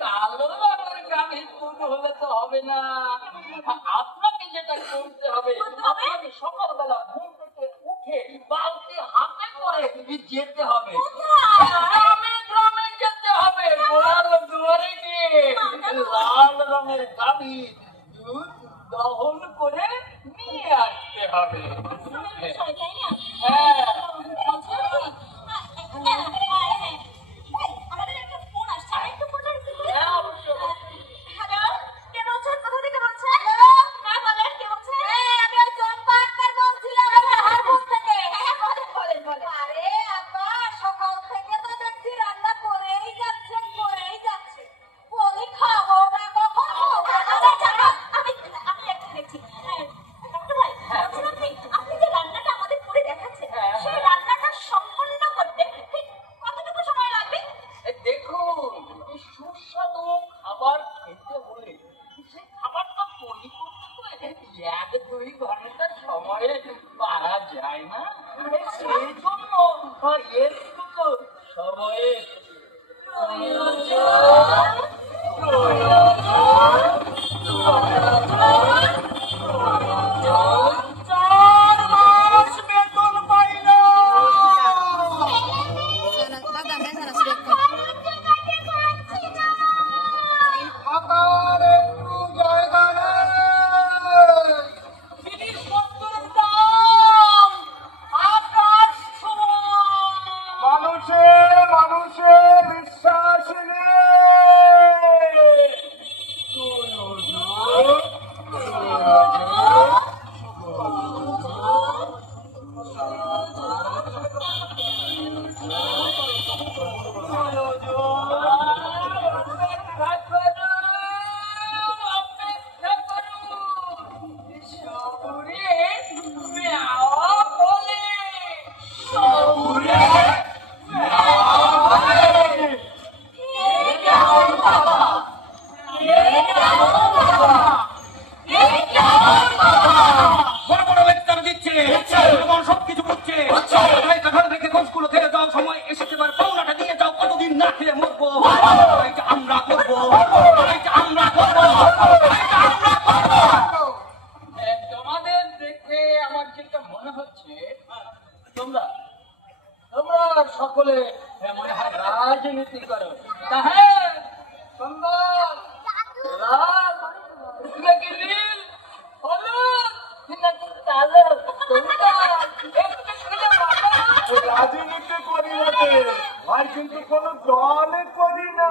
কালো রঙের গাভী দুধ হলে তো হবে না, আপনাকে যেটা করতে হবে, আপনাকে সকালবেলা ঘুম থেকে উঠে বালতি হাতে করে যেতে হবে, গ্রামে গ্রামে যেতে হবে, গোয়াল দুয়ারে গিয়ে লাল রঙের গাভী দুধ দহন করে নিয়ে আসতে হবে। হ্যাঁ সকলে মনে হয় রাজনীতি করো, সুন্দর লাল নাকি নীল হলুদ নাকি কালো, রাজনীতি করি বটে ভাই, কিন্তু কোন দলে করি না।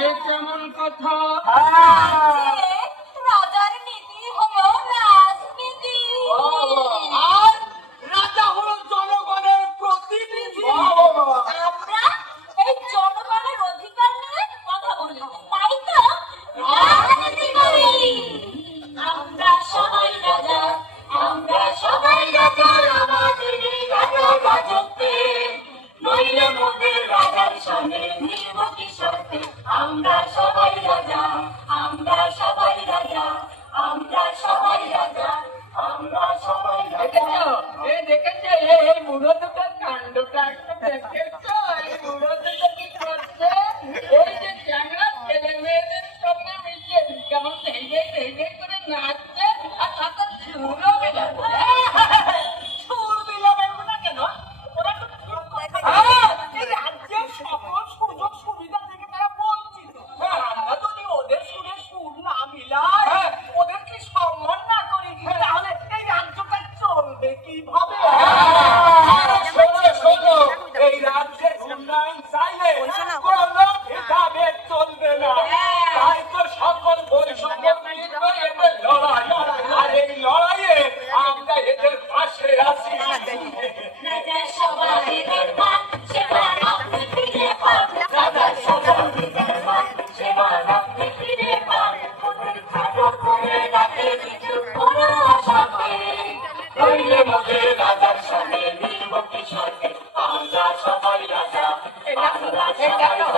এ কেমন কথা? রাজার নীতি হলো রাজনীতি, আর রাজা হলো জনগণের প্রতিনিধি। আমরা এই জনগণের অধিকার নিয়ে কথা বলি, তাই তো রাজনীতি করি। আমরা সবাই রাজা, আমরা সবাই রাজা, আমাদের রাজা রাজত্বে নইলে মোদের রাজার সঙ্গে নির্ব কি সত্যি। আমরা সবাই রাজা, আমরা সবাই রাজা, আমরা সবাই রাজা, আমরা সবাই রাজা। দেখেছো এই বুড়ো দুটো কাণ্ডটা একটু দেখেছো? এই বুড়ো দুটো কি করছে? এই যে চ্যাংড়া ছেলে মেয়েদের সঙ্গে মিশে কেমন তেজে তেজে করে নাচছে, আর সাথে সুরও মেলাচ্ছে। সুর মিলাবে না কেন? ওরা তো সুর করছে। এই রাজ্যের সকল সুযোগ সুবিধা থেকে তারা বঞ্চিত। আমরা যদি ওদের সুরে সুর না মিলাই, ওদের কি সম্মান না করি, তাহলে এই রাজ্যটা চলবে কিভাবে? শোনো, এই রাজ্যের উন্নয়ন চাইলে কোন ভেদাভেদ চলবে না। তাই তো সকল বৈষম্য মিলিত করে এদের লড়াই, আর এই লড়াইয়ে আমরা এদের পাশে আছি। রাজা সবাই দেখবা, সেবা আপনি ফিরে পান, রাজা সবাই দেখবা, সেবা আপনি ফিরে পান, ওদের খাটো করে ডাকে কিছু কোনো আশা করে, নইলে মোদের রাজার সঙ্গে নির্ব কি সত্যি। আমরা সবাই রাজা, আমরা সবাই রাজা।